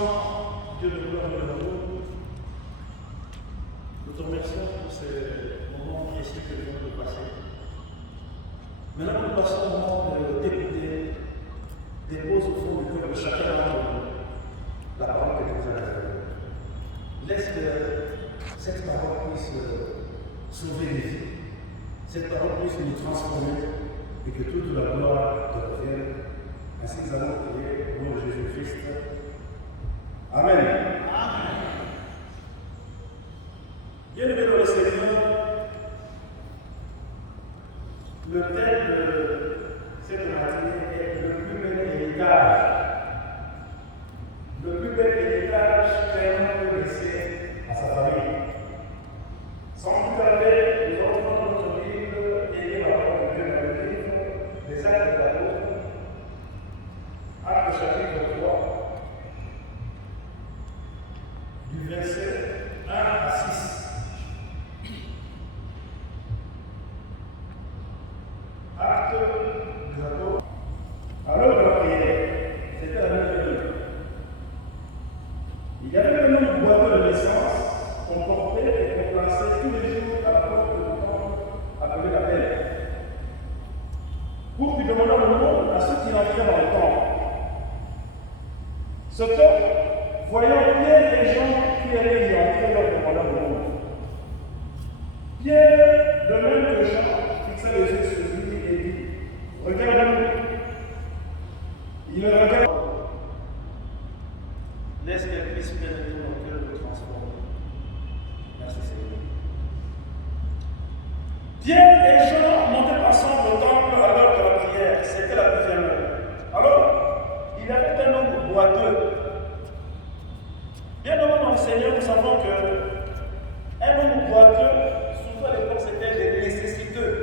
Tout-Puissant, Dieu de gloire et d'amour, nous te remercions pour ces moments précieux que nous venons de passer. Maintenant, nous passons au moment d'écouter des pauses au fond du cœur de chacun d'entre nous, la parole que nous avons. Laisse que cette parole puisse sauver les vies, cette parole puisse nous transformer et que toute la gloire te revienne. Ainsi nous avons prié au nom de Jésus-Christ. Amen. Amen. Bien-aimés dans le Seigneur, le thème de cette matinée est le plus bel héritage. Le plus bel héritage qu'un peut laisser à sa famille. Sans tout à fait, nous allons prendre notre Bible et lire la parole de Dieu dans le livre des Actes des Apôtres, Actes chapitre 3. Du verset 1 à 6. Acte des apôtres. Alors de la prière, c'était la même période. Il y avait un homme boiteux de naissance qu'on portait et qu'on plaçait tous les jours à la porte du temple appelé la Belle, pour lui demander le nom à ceux qui entraient dans le temple. Ce temps, voyant Pierre et Jean qui allaient y entrer, leur demanda le nom. Pierre, de même que Jean, fixa les yeux sur lui et dit: Regarde-nous. Il le regarde. Laisse qu'elle puisse pénétrer mon cœur et le transformer. Merci Seigneur. Pierre et Jean montaient ensemble au temple à l'heure de la prière. C'était la 9e heure. Alors, il y avait un homme boiteux. Bien avant dans le Seigneur, nous savons qu'un homme boiteux, surtout à l'époque, c'était des nécessiteux.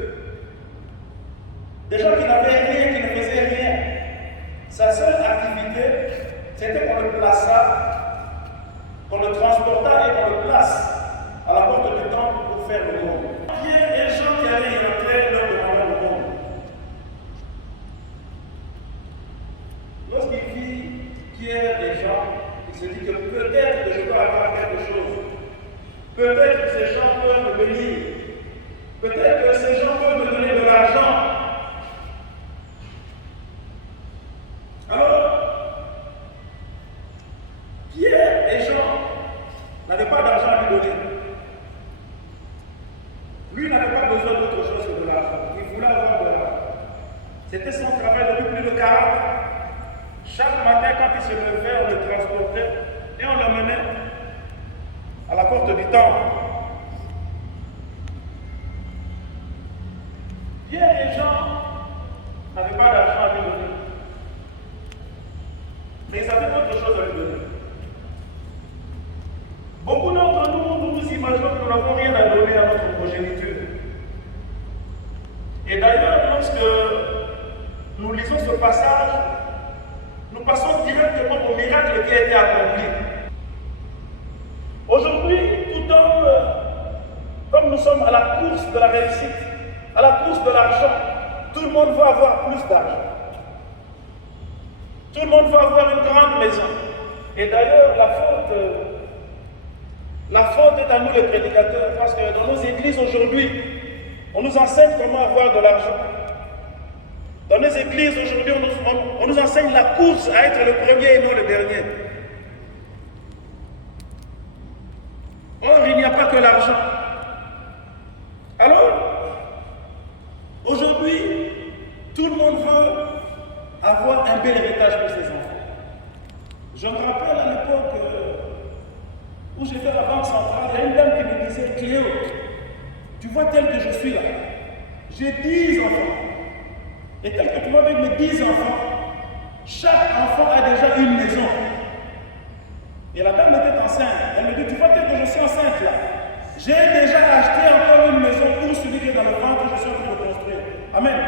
Des gens qui n'avaient rien, qui ne faisaient rien. Sa seule activité, c'était qu'on le plaça, qu'on le transporta et qu'on le place à la porte du temple pour faire le monde. Pierre et Jean qui allaient y entrer leur demandaient le monde. Lorsqu'il vit Pierre et Jean, il se dit que peut-être que je dois avoir quelque chose. Peut-être que ces gens peuvent me bénir. Peut-être que ces gens peuvent me donner de l'argent. Alors, Pierre et Jean n'avaient pas d'argent à lui donner. Lui n'avait pas besoin d'autre chose que de l'argent. Il voulait avoir de l'argent. C'était son travail depuis plus de 40 ans. Chaque matin, quand il se levait, on le transportait et on l'emmenait à la porte du temple. Pierre et Jean n'avaient pas d'argent à lui donner. Mais ils avaient autre chose à lui donner. Beaucoup d'entre nous, nous imaginons que nous n'avons rien à donner à notre progéniture. Et d'ailleurs, lorsque nous lisons ce passage, nous passons directement au miracle qui a été accompli. Aujourd'hui, tout comme nous sommes à la course de la réussite, à la course de l'argent, tout le monde veut avoir plus d'argent. Tout le monde veut avoir une grande maison. Et d'ailleurs, la faute est à nous les prédicateurs, parce que dans nos églises aujourd'hui, on nous enseigne comment avoir de l'argent. Dans nos églises aujourd'hui, on nous enseigne la course à être le premier et non le dernier. Or, il n'y a pas que l'argent. Alors, aujourd'hui, tout le monde veut avoir un bel héritage pour ses enfants. Je me rappelle à l'époque où j'étais à la Banque centrale, il y a une dame qui me disait: Cléo, tu vois tel que je suis là, j'ai 10 enfants. Et tel que tu vois avec mes 10 enfants, chaque enfant a déjà une maison. Et la dame était enceinte. Elle me dit: tu vois tel que je suis enceinte là, j'ai déjà acheté encore une maison pour celui qui est dans le ventre, je suis en train de construire. Amen.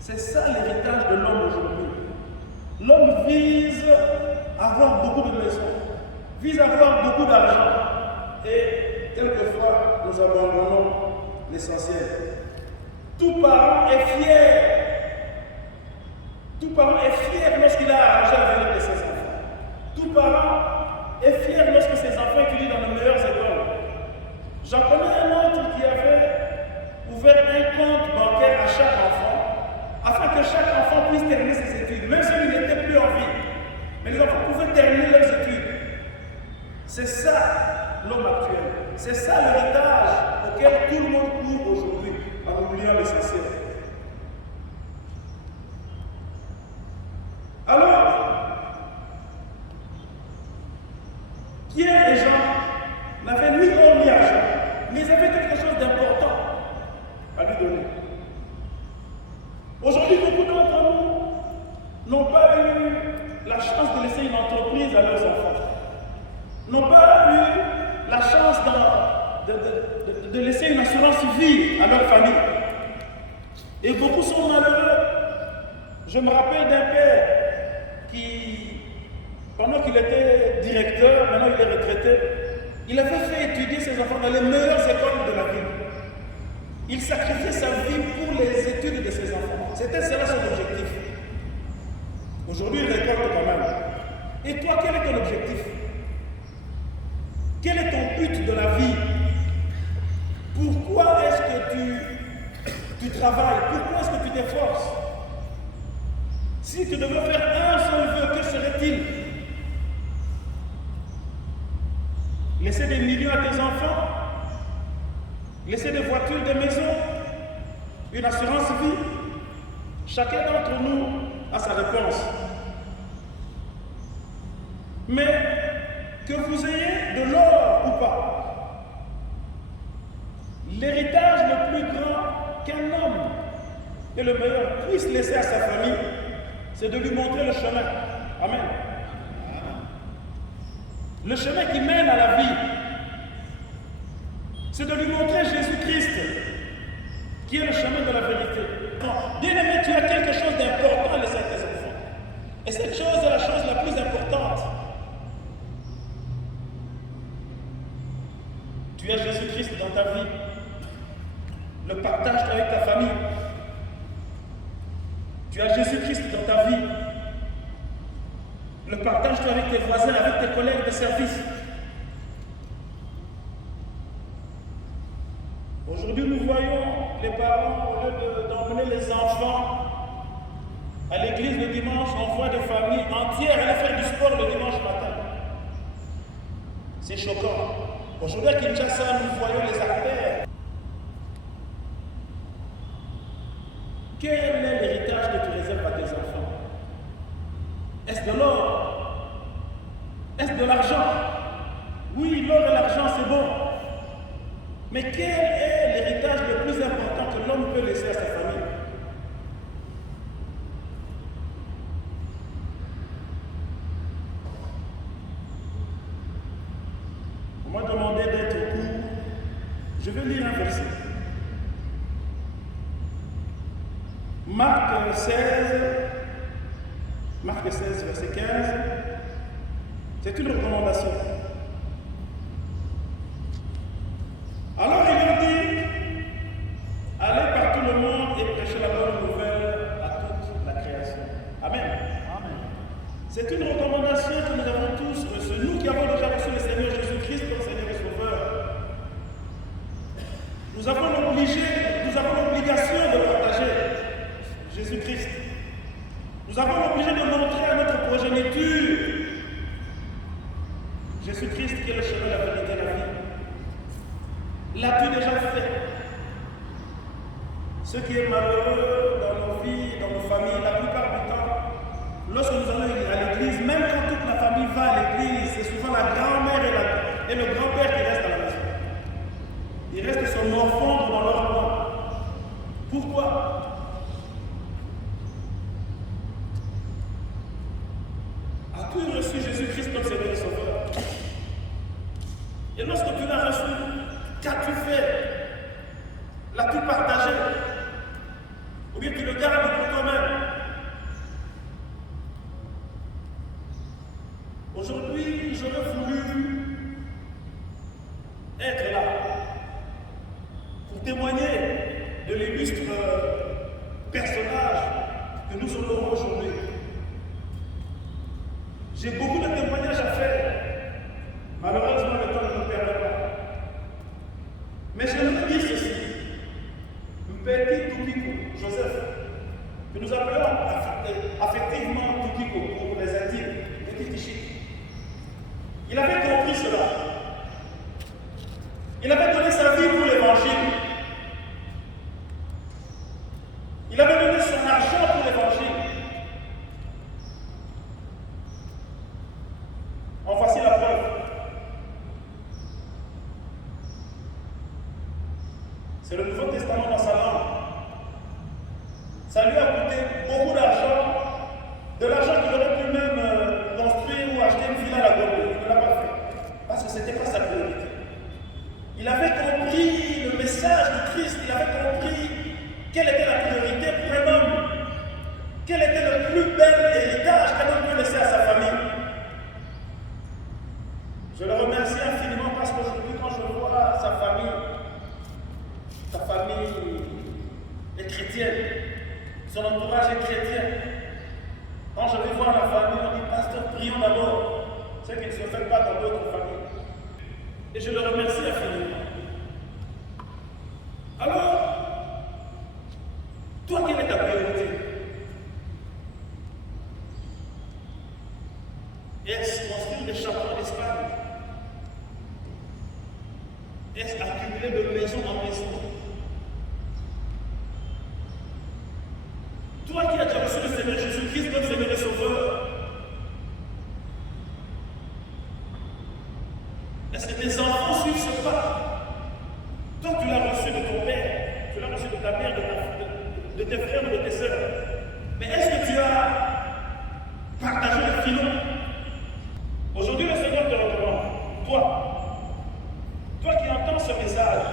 C'est ça l'héritage de l'homme aujourd'hui. L'homme vise à avoir beaucoup de maisons, vise à avoir beaucoup d'argent. Et quelquefois, nous abandonnons l'essentiel. Tout parent est fier. Tout parent est fier lorsqu'il a arrangé à venir de ses enfants. Tout Tout parent est fier lorsque ses enfants étudient dans les meilleures écoles. J'en connais un autre qui avait ouvert un compte bancaire à chaque enfant, afin que chaque enfant puisse terminer ses études, même s'il n'était plus en vie. Mais les enfants pouvaient terminer leurs études. C'est ça l'homme actuel. C'est ça l'héritage auquel tout le monde court aujourd'hui, en oubliant l'essentiel. Alors, Pierre et Jean n'avaient ni or ni argent, mais ils avaient quelque chose d'important à lui donner. Aujourd'hui, beaucoup d'entre nous n'ont pas eu la chance de laisser une entreprise à leurs enfants, n'ont pas eu la chance de laisser une assurance vie à leur famille. Et beaucoup sont malheureux. Je me rappelle d'un père qui, pendant qu'il était directeur, maintenant il est retraité, il avait fait étudier ses enfants dans les meilleures écoles de la ville. Il sacrifiait sa vie pour les études de ses enfants. C'était cela son objectif. Aujourd'hui, il récolte quand même. Et toi, quel est ton objectif? Quel est ton but de la vie? Pourquoi est-ce que tu travailles? Pourquoi est-ce que tu t'efforces? Si tu devais faire un seul vœu, que serait-il? Laisser des millions à tes enfants? Laisser des voitures, des maisons? Une assurance vie? Chacun d'entre nous a sa réponse. Mais que vous ayez de l'or ou pas, l'héritage le plus grand qu'un homme et le meilleur puisse laisser à sa famille, c'est de lui montrer le chemin. Amen. Le chemin qui mène à la vie, c'est de lui montrer Jésus-Christ, qui est le chemin de la vérité. Bien-aimé, tu as quelque chose d'important à laisser à tes enfants. Et cette chose est la chose la plus importante. Tu as Jésus-Christ dans ta vie. Le partage avec ta famille. Tu as Jésus-Christ dans ta vie. Le partage avec tes voisins, avec tes collègues de service. Aujourd'hui, nous voyons les parents, au lieu d'emmener les enfants à l'église le dimanche, on voit des familles entières aller faire du sport le dimanche matin. C'est choquant. Aujourd'hui, à Kinshasa, nous voyons les artères. Quel est l'héritage que tu réserves à tes enfants? Est-ce de l'or? Est-ce de l'argent? Oui, l'or et l'argent, c'est bon. Mais quel est l'héritage le plus important que l'homme peut laisser à sa famille? On m'a demandé d'être court. Je vais lire un verset. Marc 16, verset 15. C'est une recommandation. Alors il leur dit, allez par tout le monde et prêchez la bonne nouvelle à toute la création. Amen. Amen. C'est une recommandation que nous avons tous reçue. Nous qui avons déjà reçu le Seigneur Jésus-Christ comme Seigneur et Sauveur. Nous avons l'obligation de partager Jésus-Christ. Nous avons l'obligation de montrer à notre progéniture Jésus-Christ qui est le chemin de la vérité et de la vie. L'as-tu déjà fait? Ce qui est malheureux dans nos vies, dans nos familles, la plupart du temps, lorsque nous allons à l'église, même quand toute la famille va à l'église, c'est souvent la grand-mère et le grand-père qui restent à la maison. Ils restent se morfondre dans leur coin. Pourquoi? As-tu reçu Jésus-Christ comme Seigneur et Sauveur? Et lorsque tu l'as reçu, qu'as-tu fait? L'as-tu partagé? Ou bien tu le gardes pour toi-même? Aujourd'hui, j'aurais voulu être là pour témoigner de l'illustre personnage que nous honorons aujourd'hui. J'ai beaucoup de témoignages nous appelons affectivement Tukiko pour les intimes, Petit Tichik. Il avait compris cela. Il avait donné sa vie pour l'évangile. Il avait donné son argent pour l'évangile. En voici la preuve. C'est le Nouveau Testament dans sa langue. Ça lui a coûté beaucoup d'argent, de l'argent qu'il aurait pu même construire ou acheter une villa à la Gombe. Il ne l'a pas fait, parce que ce n'était pas sa priorité. Il avait compris le message du Christ, il avait compris quelle était la priorité pour un homme, quel était le plus bel héritage qu'un homme peut laisser à sa famille. Je le remercie infiniment parce qu'aujourd'hui, quand je vois sa famille est chrétienne, son entourage est chrétien. Quand je vais voir la famille, on dit, pasteur, prions d'abord ce qui ne se fait pas dans d'autres familles. Et je le remercie infiniment. Alors, toi, quelle est ta priorité? Est-ce construire des châteaux d'Espagne? Est-ce accumuler de maison en maison? Toi qui as déjà reçu le Seigneur Jésus-Christ comme Seigneur et Sauveur, est-ce que tes enfants suivent ce pas? Toi, tu l'as reçu de ton père, tu l'as reçu de ta mère, de tes frères ou de tes sœurs. Mais est-ce que tu as partagé le filon? Aujourd'hui, le Seigneur te recommande, toi qui entends ce message,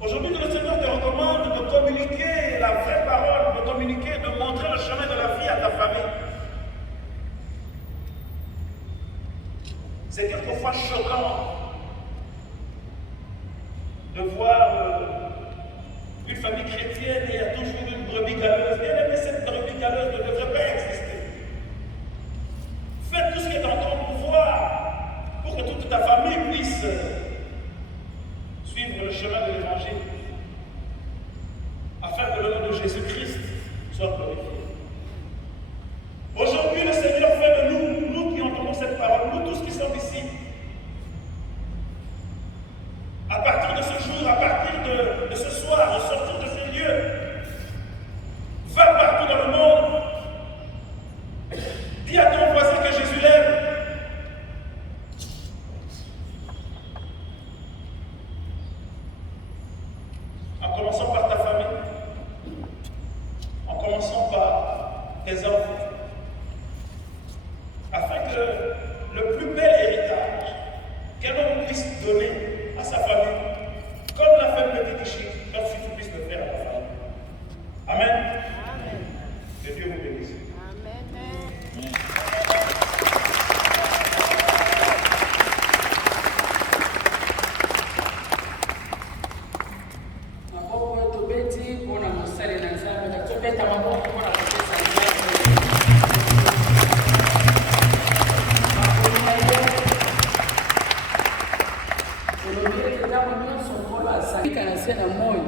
aujourd'hui, le Seigneur te recommande de communiquer la vraie parole, de communiquer, de montrer le chemin de la vie à ta famille. C'est quelquefois choquant de voir une famille chrétienne et il y a toujours une brebis galeuse. Bien aimé, cette brebis galeuse ne devrait pas exister. Faites tout ce qui est en ton pouvoir pour que toute ta famille puisse suivre le chemin de l'évangile, afin que le nom de Jésus-Christ soit glorifié. Aujourd'hui, le Seigneur fait de nous qui entendons cette parole, nous tous qui sommes ici, à partir de ce jour, à partir de ce soir, au sortir de ces lieux, va partout dans le monde, dis à ton voisin que Jésus l'aime. En commençant par ta famille, en commençant par tes enfants, afin que le plus bel héritage qu'un homme puisse donner à sa famille, comme l'a fait le Petit Tichik, lorsque tu puisses le faire à ta famille. Amen. Amen. Que Dieu vous bénisse. Amen. na moyo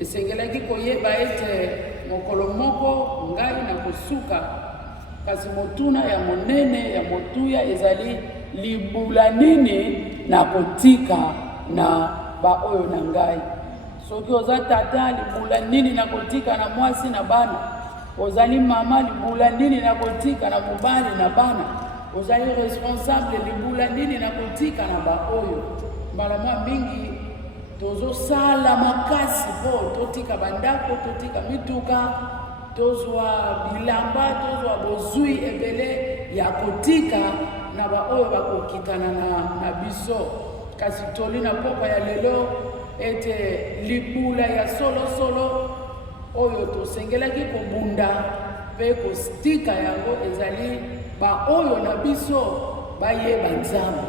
esengelaki koyeba ete mokolo moko ngai na kosuka kasi motuna ya monene ya motuya ezali libula nini na kotika na baoyo na ngai. Soki oza tata libula nini na kotika na mwasi na bana, ozali mama libula nini na kotika na mobali na bana, ozali responsable libula nini na kotika na baoyo. Mbala mwa mingi tozo sala makasi po totika bandako, totika mituka, tozwa bilamba, tozwa bozui ebele ya kotika na baoyo bakokitana na biso. Kasi toli na poka ya lelo ete libula ya solo oyo tosengelaki kobunda pe kostika yango ezali baoyo na biso bayeba Nzambe.